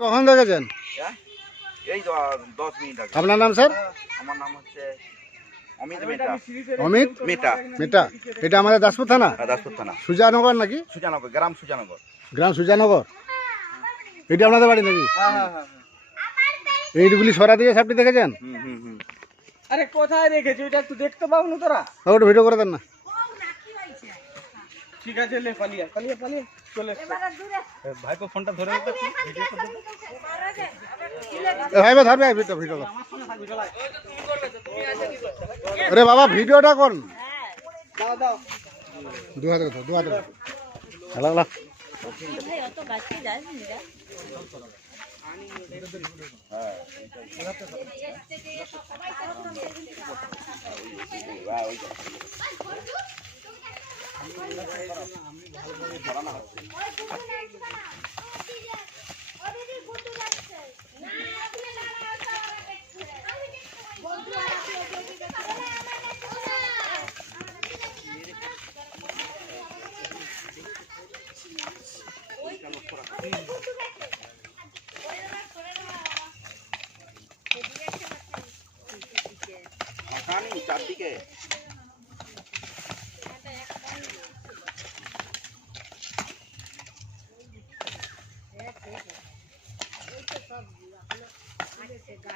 কখন দেখেছেন? হ্যাঁ? এই দশ মিনিট আগে। আপনার নাম স্যার? আমার নাম হচ্ছে অমিত মেটা অমিত? মেটা মেটা এটা আমাদের দাসপুর থানা? দাসপুর থানা। সুজানগর নাকি? সুজানগর গ্রাম সুজানগর। গ্রাম সুজানগর? এটা আপনাদের বাড়ি নাকি? এইগুলি সরা দিয়ে সাপটি দেখেছেন? হুম হুম হুম। আরে কোথায় রেখেছি? ওটা একটু দেখতে পাও না তোরা ওটা ভিডিও করে দেন না। ঠিক আছে লে পালিয়ে পালিয়ে পালিয়ে চলে ভাইপো ফোনটা ধরে নিতে এ ভাই ভাই ধরবে ভিডিও ভিডিও আরে বাবা ভিডিওটা কর। দাও দাও দু হাতে ধর দু হাতে ধর। হ্যালো হ্যালো ভাই অত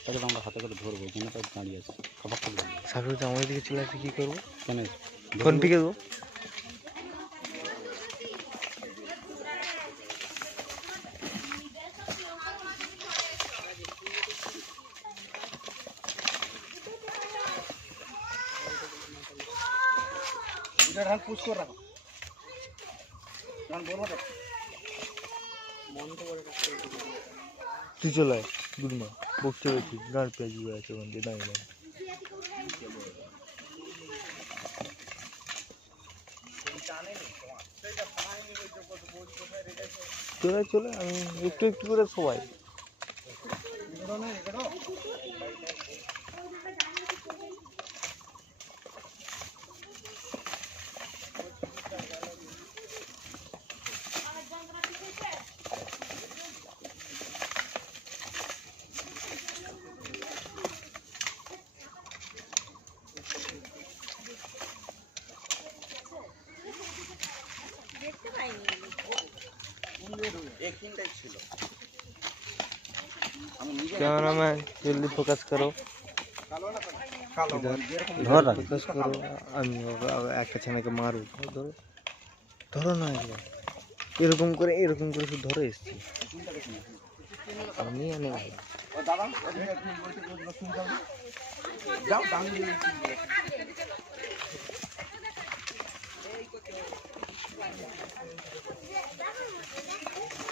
সেটাকে তো আমরা হাতে করে ধরবো কেন তো দাঁড়িয়ে আছে। খাবার খাব সাপে তো আমাদের দিকে চলে আসছে কী করব? কেন? ফোন পিকে দেবো। এটা ঢাল পুশ করে রাখো। তুই চলে আয় গুডমা বসতে পেরেছি গাড় পেঁয়াজ হয়ে আছে ওখান দিয়ে দাঁড়িয়ে দাঁড়িয়ে। চলে চলে, আমি একটু একটু করে সবাই ছিল। ক্যামেরাম্যান জলদি ফোকাস করো। ধর রাখ ফোকাস করো আমি আবার একটা ছেলেকে মারবো। ধরো ধরো। না একবার এরকম করে এরকম করে শুধু ধরে এসছি। আমি অনেক ও দাদা Thank you.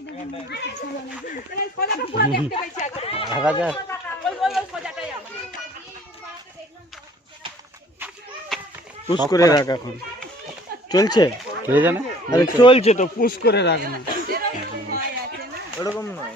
যায় পুশ করে রাখ এখন চলছে কে জানে আরে চলছে তো পুশ করে রাখ না ওরকম নয়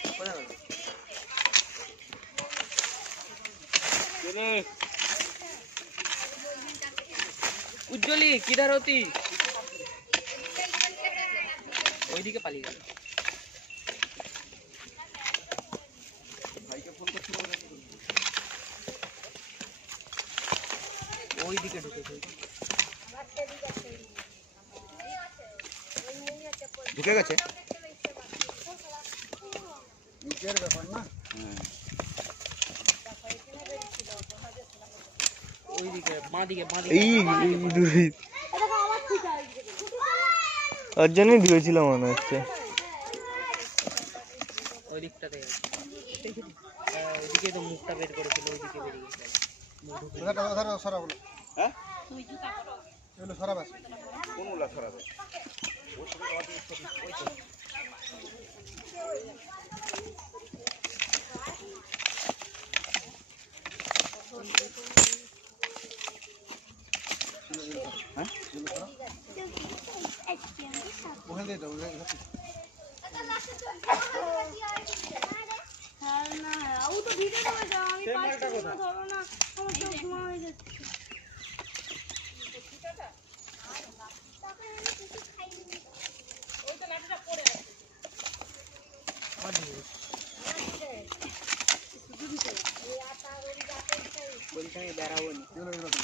উজ্জ্বলি কিধার হতি ওইদিকে পালিয়ে গেল। ওইদিকে ঢুকেছে ঢুকে গেছে? ওইদিকে বাঁ দিকে বাঁ দিকে এই এই ওর জন্যই দিয়েছিল মনে হচ্ছে। ওই দিকটাতে। হ্যাঁ, ওইদিকে তো মুখটা বের করেছিল ওইদিকে বেরিয়ে গেছে। কোনগুলা সরাবে? বেড়াবো না হ্যাঁ আলাদা এটা আলাদা।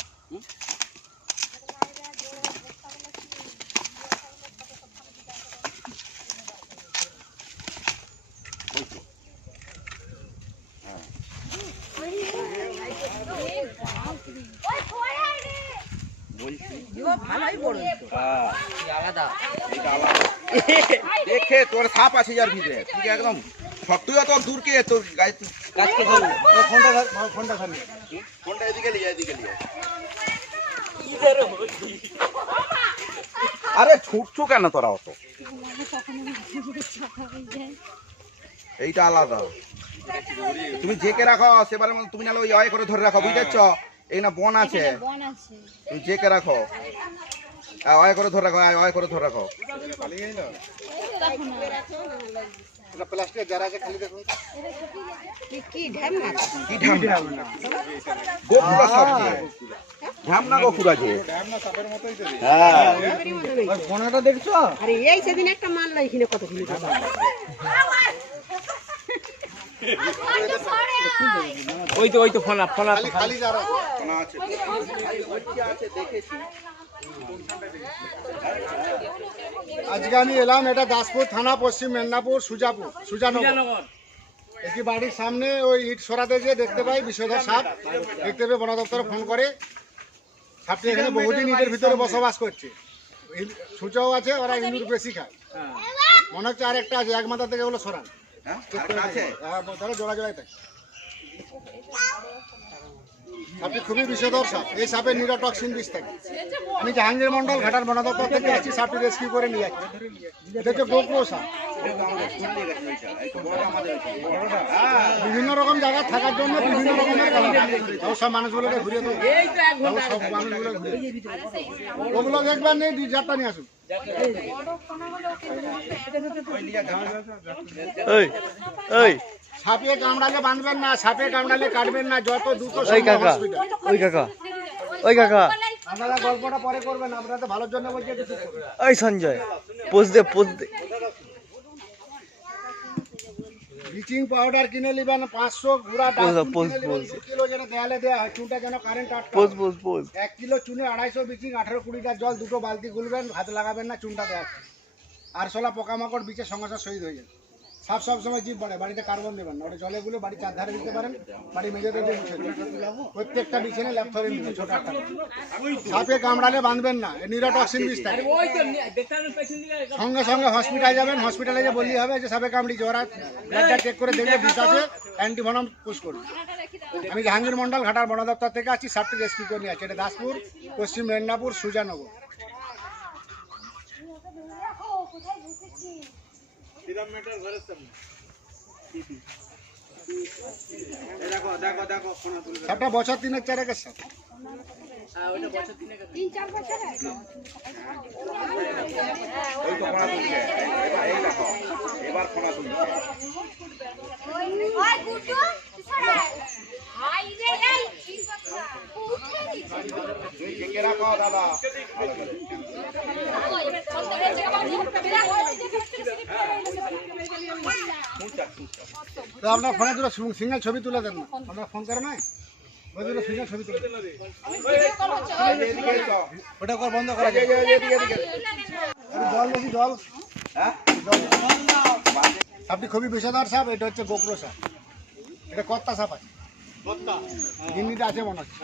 দেখে তোর সাপ আছে যার ভিতরে। তুই একদম। তুইও কে তোর এদিকে লিয়ে আরে ছুটছু কেন তোরা অত? এইটা আলাদা। তুমি জেকে রাখো, সেবারের মতো তুমি নাহলে ওই অয় করে ধরে রাখো বুঝতে পারছ এই না বন আছে। তুমি জেকে রাখো। আহ, অয় করে ধরে রাখো আয়, অয় করে ধরে রাখো। হ্যাঁ। দেখছ? আরে এই সেদিন একটা মারলো এখানে কত ওই তো ওই তো ফোন ফোন শোনা আছে। দেখেছি। আজকে আমি এলাম এটা দাসপুর থানা পশ্চিম মেদিনীপুর সুজাপুর সুজানগর। একটি বাড়ির সামনে ওই ইট সরাতে যে দেখতে পাই বিষধর সাপ। দেখতে পেয়ে বন দপ্তরে ফোন করে। সাপটি এখানে বহুদিন ইটের ভিতরে বসবাস করছে। সূচাও আছে ওরা ইঁদুর বেশি খায়। মনে হচ্ছে আর একটা আছে এক মাথা থেকে ওগুলো সরান। হ্যাঁ? আর আছে হ্যাঁ, তাহলে জোড়া জোড়াই থাকে সাপটি খুবই বিষধর সাপ। এই সাপের নিরটক্সিন বিষ থাকে। আমি জাহাঙ্গীর মন্ডল ঘাটার বন দপ্তর থেকে আসছি সাপটি রেস্কিউ করে নিয়ে যাচ্ছি এটা হচ্ছে গোপ্রো সাপ। বিভিন্ন রকম জায়গা থাকার জন্য বিভিন্ন রকমের সব মানুষগুলোকে ঘুরিয়ে দেবো তাও সব মানুষগুলো দেবো। ওগুলো দেখবার নেই দুই চারটা নিয়ে আসুন। ওই ওই সাপে কামড়ালে বাঁধবেন না সাপে কামড়ালে কাটবেন না যত দ্রুত ওই কাকা ওই কাকা ওই কাকা। আপনারা গল্পটা পরে করবেন আপনারা তো ভালোর জন্য বলছি ওই সঞ্জয় পোজ দে পোজ দে। ব্লিচিং পাউডার কিনে নেবেন পাঁচশো গুড়া পোজ পোজ, কিলো যেন দেয়ালে দেওয়া হয় চুনটা যেন কারেন্ট আটকা পোজ পোজ পোজ এক কিলো চুনে আড়াইশো ব্লিচিং আঠারো কুড়িটা জল দুটো বালতি গুলবেন হাত লাগাবেন না চুনটা দেওয়া আরশোলা পোকামাকড় বিচে সঙ্গে সঙ্গে শহীদ হয়ে যাবে। সাপ সব সময় জিভ বাড়ে বাড়িতে কার্বন দেবেন না। ওটা জলে গুলো বাড়ির চারধারে দিতে পারেন, বাড়ি মেঝেতে দিয়ে দিন। প্রত্যেকটা বিছানে ল্যাপথরিন দিবেন, ছোট একটা। সাপে কামড়ালে বাঁধবেন না নিরোটক্সিন বিষ থাকে। সঙ্গে সঙ্গে হসপিটাল যাবেন হসপিটালে যে বললি হবে যে, সাপে কামড়ি ওরা ব্লাডটা চেক করে দেখবে, বিষ আছে অ্যান্টিভনম পুশ করবে আমি জাহাঙ্গীর মন্ডল ঘাটার বন দপ্তর থেকে আছি সাপটি রেস্কিউ করে নিয়ে আছি। এটা দাসপুর, পশ্চিম মেদিনীপুর, সুজানগর। দেখো দেখো দেখো সাপটা বছর তিনের চারেকের সাপ ওই তো ফোনা তুলছে। এবার এই দেখো এবার ফোনা তুলছে। তুমি ঢেকে রাখো দাদা তো আপনার ফোনে দুটো সিঙ্গেল ছবি তুলে দেন আপনার ফোন করে নাই? ওই দুটো সিঙ্গেল ছবি তুলে ওটা কর বন্ধ করা যায়। জল দেখি জল। হ্যাঁ? সাপটি খুবই বিষধর সাপ এটা হচ্ছে গোপ্র সাপ এটা কত্তা সাপ আছে। গিন্নিটা আছে মনে হচ্ছে।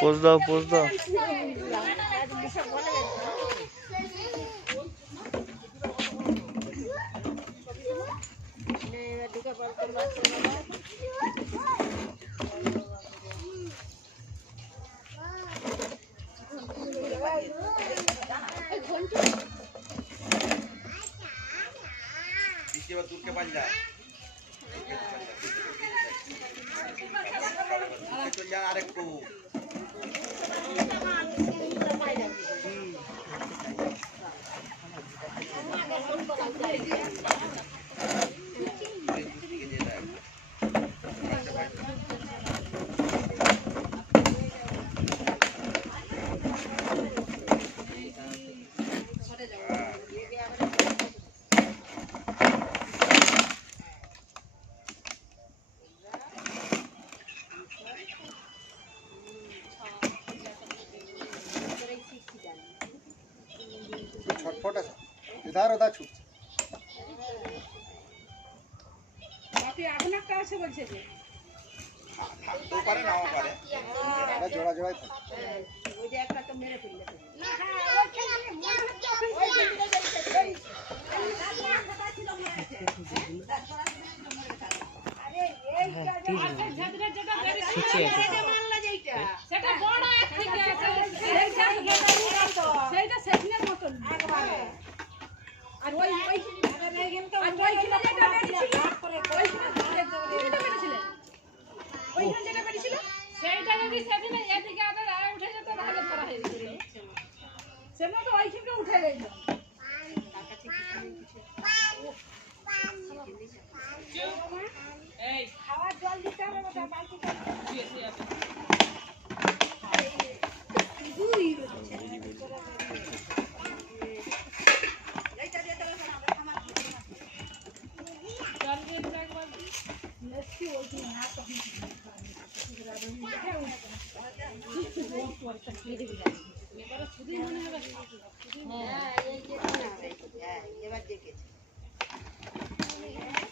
পোজ দাও পোজ দাও। বৃষ্টি এবার দূরকে পান যায় চল যা আরেকটু ছটফট আছে ছুটছে। থাকতেও পারে নাও পারে। জোড়া জোড়াই থাকে। সেটা বড় এক থেকে আছে সেইটা সেদিনের মতন। আর ওই ওই আর যেটা বেরিয়েছিল? ওইখানে যেটা বেরিয়েছিল? ওইখানে যেটা বেরিয়েছিল? সেইটা যদি সেদিনে এদিকে আবার উঠে যেত তাহলে ধরা হয়ে যেত। সেটা তো ওইখানে উঠে গেল এই খাওয়ার জল দিতে হবে ওটা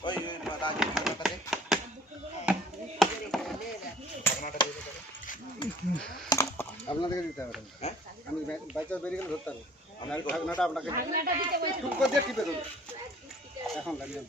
ওই ওই। আপনাদেরকে দিতে হবে? আমি বাইচার বেরিয়ে গেলে ধরতে পারব আপনার ঢাকনাটা আপনাকে দিয়ে টিপে দেবো এখন লাগিয়ে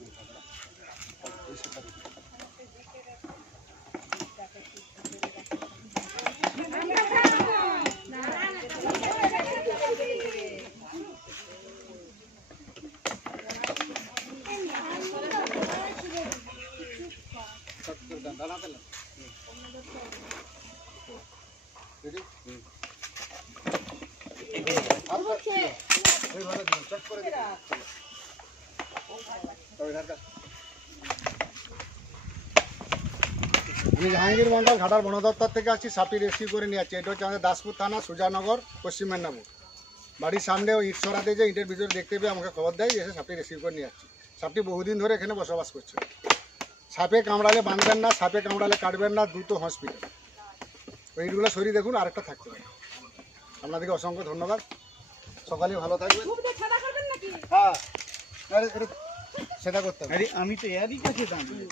আমি জাহাঙ্গীর মন্ডল ঘাটার বন দপ্তর থেকে আছি সাপটি রেস্কিউ করে নিয়ে যাচ্ছি এটা হচ্ছে আমাদের দাসপুর থানা সুজানগর পশ্চিম মেদিনীপুর। বাড়ির সামনে ওই ইট সরাতে যে ইটের ভিতরে দেখতে পেয়ে আমাকে খবর দেয় এসে সাপটি রেস্কিউ করে নিয়ে যাচ্ছি সাপটি বহুদিন ধরে এখানে বসবাস করছে। সাপে কামড়ালে বাঁধবেন না সাপে কামড়ালে কাটবেন না দ্রুত হসপিটাল ওই ইটগুলো সরিয়ে দেখুন আরেকটা থাকতে পারে। আপনাদেরকে অসংখ্য ধন্যবাদ। সকালে ভালো থাকবেন। হ্যাঁ। সেটা করতে হবে। আরে আমি তো এরই কাছে দাঁড়িয়ে